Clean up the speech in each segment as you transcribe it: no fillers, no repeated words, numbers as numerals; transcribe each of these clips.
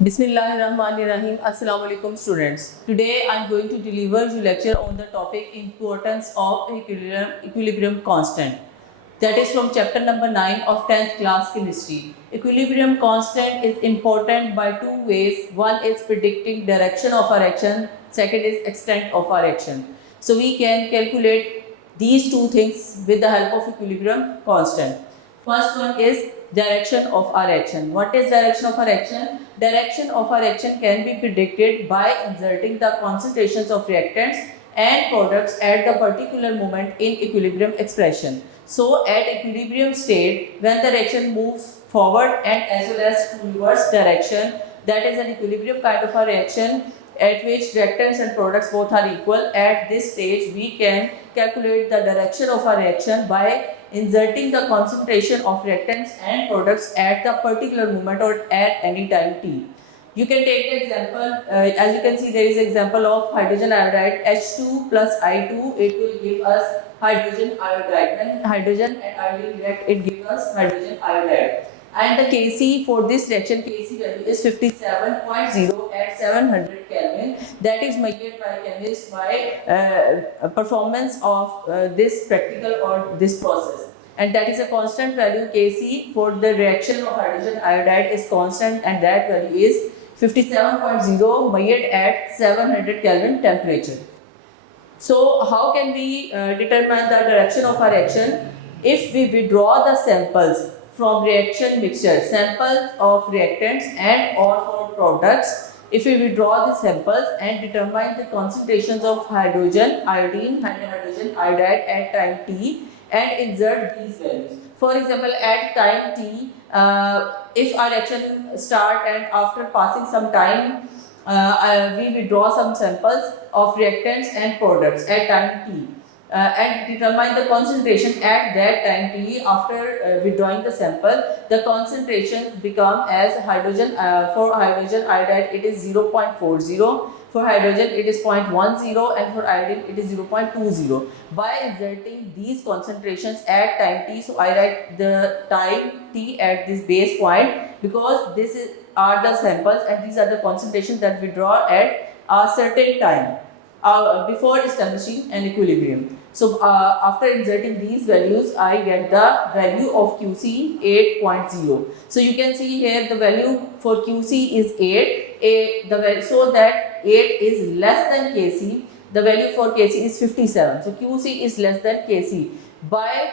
Bismillahirrahmanirrahim. Assalamu alaikum students. Today I am going to deliver you lecture on the topic importance of equilibrium constant. That is from chapter number 9 of 10th class chemistry. Equilibrium constant is important by two ways. One is predicting direction of our action, second is extent of our action. So we can calculate these two things with the help of equilibrium constant. First one is direction of our action. What is direction of our action? Direction of our action can be predicted by inserting the concentrations of reactants and products at the particular moment in equilibrium expression. So at equilibrium state, when the reaction moves forward and as well as to reverse direction, that is an equilibrium kind of a reaction at which reactants and products both are equal. At this stage, we can calculate the direction of a reaction by inserting the concentration of reactants and products at the particular moment or at any time t. You can take the example, as you can see there is example of hydrogen iodide H2 plus I2, it will give us hydrogen iodide. When hydrogen and iodine react, it gives us hydrogen iodide. And the Kc for this reaction, Kc value is 57.0 at 700 Kelvin. That is measured by chemists by performance of this practical or this process. And that is a constant value. Kc for the reaction of hydrogen iodide is constant, and that value is 57.0 measured at 700 Kelvin temperature. So how can we determine the direction of our action? If we withdraw the samples from reaction mixture, samples of reactants and or for products, if we withdraw the samples and determine the concentrations of hydrogen, iodine and hydrogen iodide at time t and insert these values. For example, at time t, if our reaction start and after passing some time, we withdraw some samples of reactants and products at time t and determine the concentration at that time t. After withdrawing the sample, the concentrations become as hydrogen, for hydrogen iodide it is 0.40, for hydrogen it is 0.10, and for iodine it is 0.20. By inserting these concentrations at time t, so I write the time t at this base point because this is are the samples and these are the concentrations that we draw at a certain time before establishing an equilibrium. So after inserting these values, I get the value of QC 8.0. So you can see here the value for QC is 8, so that 8 is less than Kc. The value for Kc is 57. So QC is less than Kc. By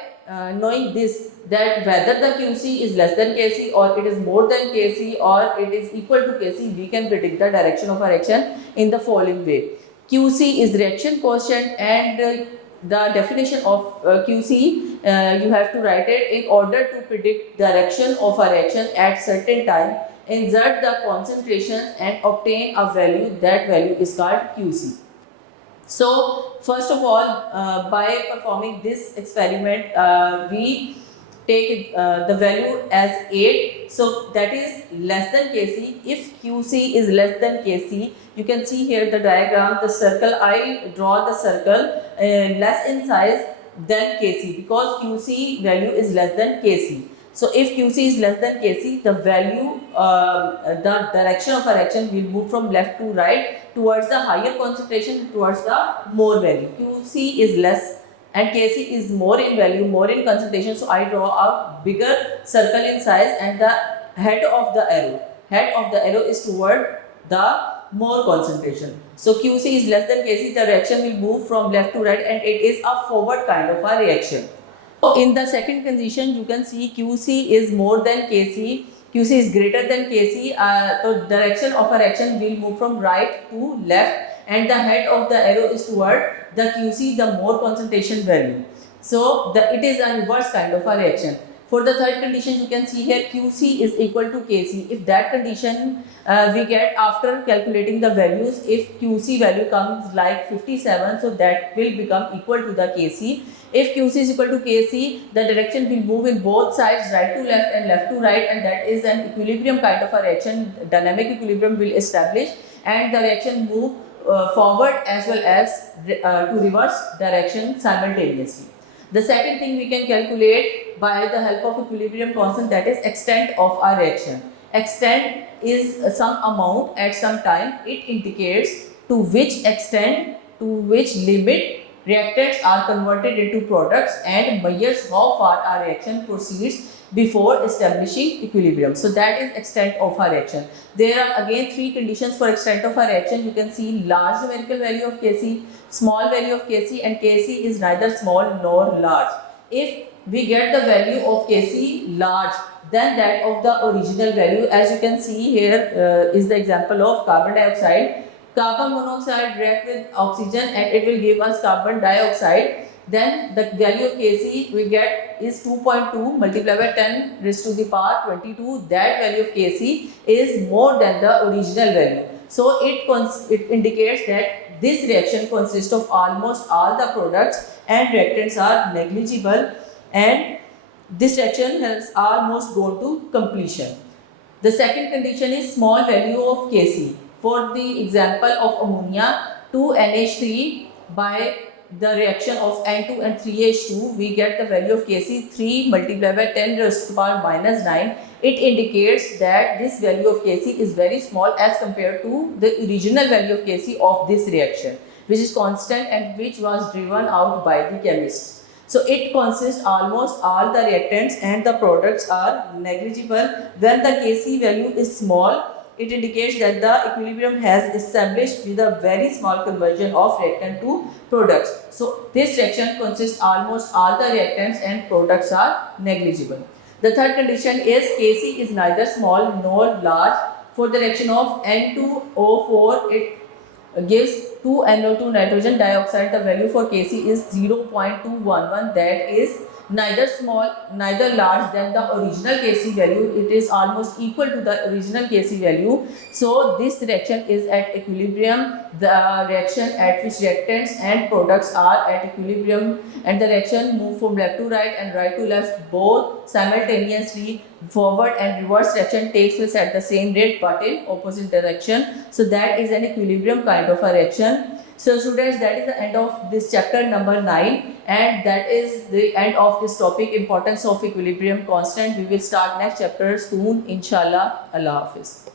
knowing this, that whether the QC is less than Kc or it is more than Kc or it is equal to Kc, we can predict the direction of our action in the following way. QC is reaction quotient, and the definition of QC, you have to write it in order to predict direction of a reaction at certain time. Insert the concentrations and obtain a value. That value is called QC. So first of all, by performing this experiment, we take the value as 8. So that is less than Kc. If Qc is less than Kc, you can see here the diagram, the circle, I draw the circle less in size than Kc because Qc value is less than Kc. So if Qc is less than Kc, the value, the direction of our action will move from left to right towards the higher concentration, towards the more value. Qc is less and Kc is more in value, more in concentration. So I draw a bigger circle in size and the head of the arrow is toward the more concentration. So Qc is less than Kc, the reaction will move from left to right and it is a forward kind of a reaction. In the second condition, you can see QC is more than Kc, QC is greater than Kc, so direction of a reaction will move from right to left and the head of the arrow is toward the QC, the more concentration value. So it is a reverse kind of a reaction. For the third condition, you can see here QC is equal to Kc. If that condition we get after calculating the values, if QC value comes like 57, so that will become equal to the Kc. If Qc is equal to Kc, the direction will move in both sides, right to left and left to right, and that is an equilibrium kind of a reaction. Dynamic equilibrium will establish and the reaction move forward as well as to reverse direction simultaneously. The second thing we can calculate by the help of equilibrium constant, that is extent of our reaction. Extent is some amount at some time, it indicates to which extent, to which limit reactants are converted into products and measures how far a reaction proceeds before establishing equilibrium. So that is extent of a reaction. There are again three conditions for extent of a reaction. You can see large numerical value of Kc, small value of Kc, and Kc is neither small nor large. If we get the value of Kc large than that of the original value, as you can see here is the example of carbon dioxide. Carbon monoxide react with oxygen and it will give us carbon dioxide. Then the value of Kc we get is 2.2 multiplied by 10 raised to the power 22. That value of Kc is more than the original value. So it indicates that this reaction consists of almost all the products and reactants are negligible, and this reaction has almost gone to completion. The second condition is small value of Kc. For the example of ammonia 2NH3 by the reaction of N2 and 3H2, we get the value of Kc 3 multiplied by 10 raised to the power minus 9. It indicates that this value of Kc is very small as compared to the original value of Kc of this reaction, which is constant and which was driven out by the chemist. So it consists almost all the reactants and the products are negligible. When the Kc value is small, it indicates that the equilibrium has established with a very small conversion of reactant to products. So this reaction consists almost all the reactants and products are negligible. The third condition is Kc is neither small nor large. For the reaction of N2O4, it gives 2NO2 nitrogen dioxide. The value for Kc is 0.211. That is neither small neither large than the original Kc value. It is almost equal to the original Kc value. So this reaction is at equilibrium. The reaction at which reactants and products are at equilibrium, and the reaction move from left to right and right to left both simultaneously. Forward and reverse reaction takes place at the same rate but in opposite direction. So that is an equilibrium kind of a reaction. So students, that is the end of this chapter number 9, and that is the end of this topic, importance of equilibrium constant. We will start next chapter soon, inshallah. Allah Hafiz.